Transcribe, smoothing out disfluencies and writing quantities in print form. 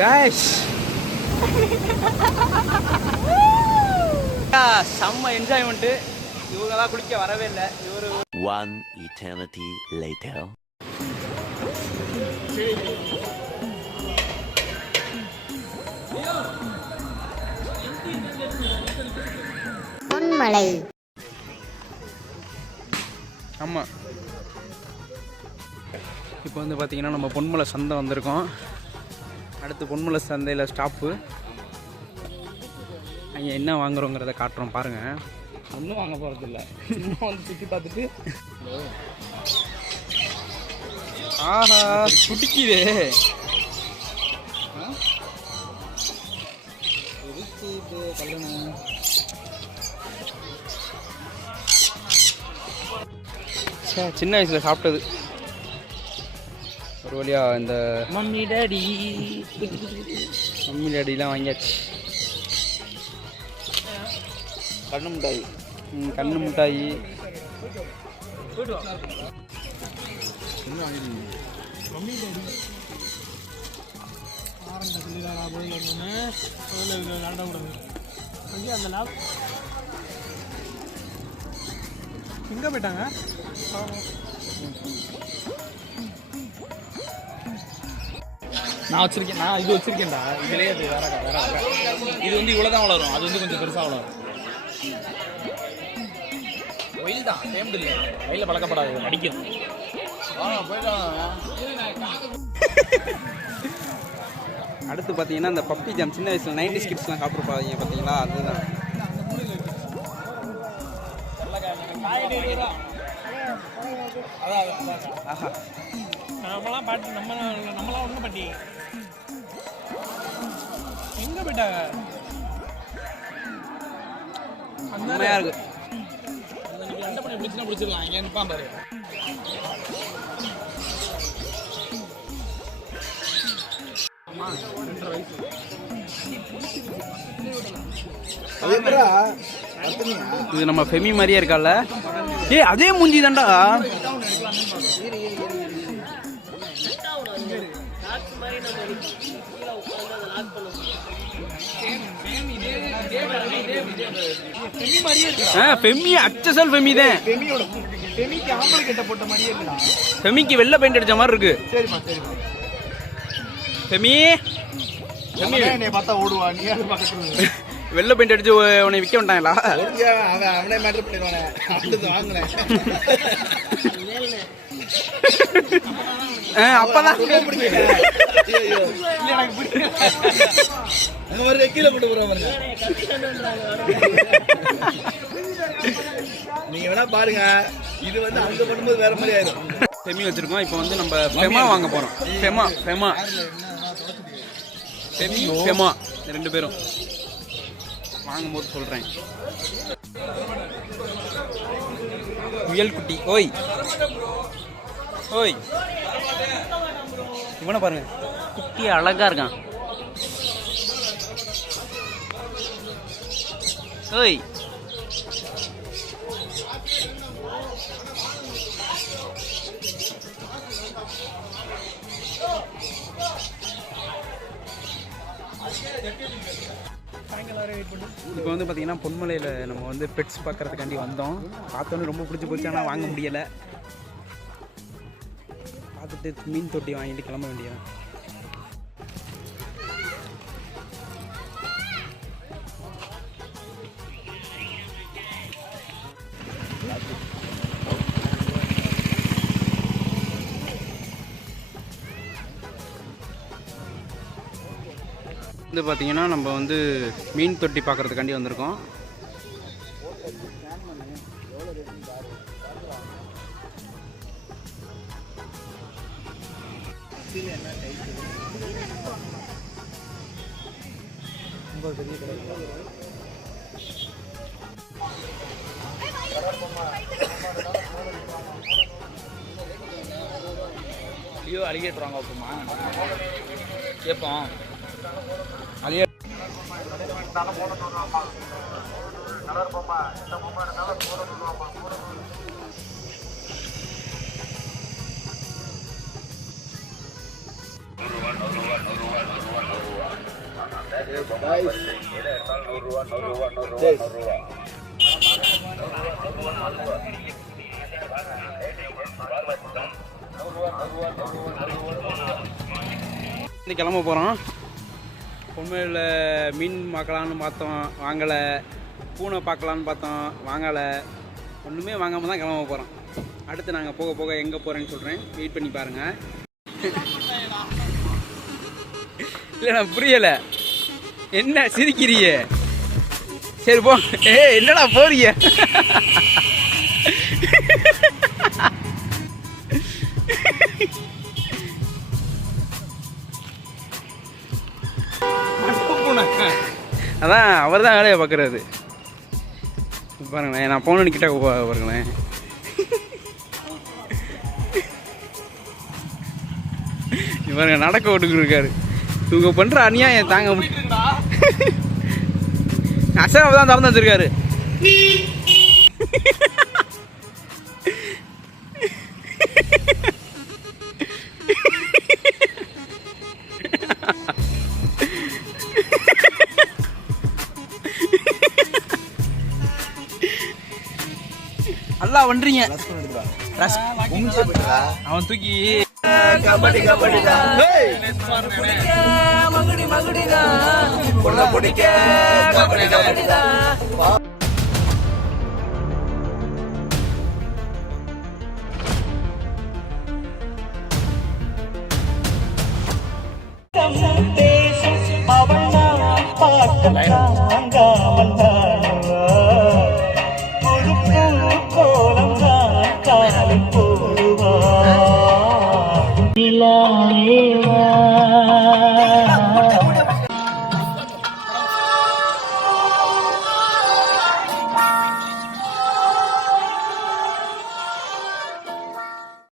Guys செம்ம enjoyment. இவங்கெல்லாம் குளிக்க வரவே இல்லை. இவரு One eternity later. பொன்மலை. ஆமாம், இப்போ வந்து பார்த்தீங்கன்னா நம்ம பொன்மலை சந்தை வந்திருக்கோம். அடுத்து பொன்மலை சந்தையில் ஸ்டாப்பு. அங்கே என்ன வாங்குறோங்கிறத காட்டுறோம் பாருங்கள். ஒன்றும் வாங்க போகிறதில்ல, சும்மா வந்து சுற்றி பார்த்துட்டு. ஆஹா குடிக்குதே. கல்யாணம் சின்ன வயசில் சாப்பிட்டது. ஒரு வழியாக இந்த மம்மி டேடிலாம் வாங்கியாச்சு. கண்ணு மிட்டாய், கண்ணு மிட்டாய். எங்கே போயிட்டாங்க? நான் வச்சிருக்கேன், நான் இது வச்சிருக்கேன்டா. இதுலேயே அது வேற இது வந்து இவ்வளோதான் வளரும், அது வந்து கொஞ்சம் பெருசாக வளரும். வெயில் தான் டேம்டு இல்லை, வெயிலில் பழக்கப்படாது, அடிக்கும். அடுத்து பார்த்தீங்கன்னா இந்த பப்பி ஜாம் சின்ன வயசில் 90s கிட்ஸ்லாம் சாப்பிட்ருப்பாங்க பார்த்தீங்களா, அதுதான். ஆஹா, நம்மளாம் பாட்டு நம்மளாம் ஒன்றும் பாட்டி எங்கே போயிட்டாங்க? அந்தமையாக இருக்கு. எந்த பண்ணி பிடிச்சுன்னா பிடிச்சிடலாம். இங்கே நிற்பான் பாரு. இது நம்ம ஃபெமி மாதிரியே இருக்கால. அதே மூஞ்சி தான்டா. ஃபெமி அச்சசல் ஃபெமி தான். ஃபெமிக்கு வெள்ளை பெயிண்ட் அடிச்ச மாதிரி இருக்கு. ஃபெமி பார்த்தா ஓடுவா, நீ வெள்ளை பெயிண்ட் அடிச்சு உன்னை விற்க விட்டாங்களா? அவனே மேட்டர் பண்ணிடுவானே, வாங்கினேன். அப்பதான் கீழே போட்டு போறோம். நீங்க வேணா பாருங்க, இது வந்து அங்க பண்ணும்போது வேற மாதிரி ஆயிடும். ஃபெமி வச்சிருக்கோம். இப்போ வந்து நம்ம ஃபெமா வாங்க போறோம். ஃபெமா ஃபெமா ஃபெமி ஃபெமா ரெண்டு பேரும் வாங்கும்போது சொல்றேன். முயல் குட்டி. ஓய் ஓய், இவனை பாருங்க, குட்டி அழகா இருக்கான். ஓய் இப்போ வந்து பார்த்தீங்கன்னா பொன்மலையில் நம்ம வந்து பெட்ஸ் பார்க்கறதுக்காண்டி வந்தோம். பார்த்தோன்னே ரொம்ப பிடிச்சி போச்சு, ஆனால் வாங்க முடியலை. பார்த்துட்டு மீன் தொட்டி வாங்கிட்டு கிளம்ப வேண்டியதான். வந்து பார்த்தீங்கன்னா நம்ம வந்து மீன் தொட்டி பார்க்குறதுக்காண்டி வந்திருக்கோம். ஐயோ அலிகேட்டர் வாங்க வைப்போமா கேட்போம். அலிகே One. இன்னைக்கு கிளம்ப போகிறோம். பொண்மையில் மீன் பார்க்கலான்னு பார்த்தோம், வாங்கலை. பூனை பார்க்கலான்னு பார்த்தோம், வாங்கலை. ஒன்றுமே வாங்காமல் தான் கிளம்ப போகிறோம். அடுத்து நாங்கள் போக போக எங்கே போகிறேன்னு சொல்கிறேன், வெயிட் பண்ணி பாருங்கள். இல்லை நான் புரியலை, என்ன சிரிக்கிறியே? சரி போ. என்னடா போறீங்க? அதான் அவர் தான் வேலையை பார்க்குறாரு. பாருங்களேன், நான் போன கிட்ட பாருங்களேன். பாருங்க, நடக்க விட்டுக்கிட்டு இருக்காரு. இவங்க பண்ற அநியாயம் தாங்க முடியும். அசனாவை தான் திறந்து வச்சிருக்காரு. நல்லா பண்றீங்க. அவன் தூக்கி கபடி கபடி தான் மகுடி மகுடி பொண்ண பிடிக்க கபடி கபடி தான். நிலாவே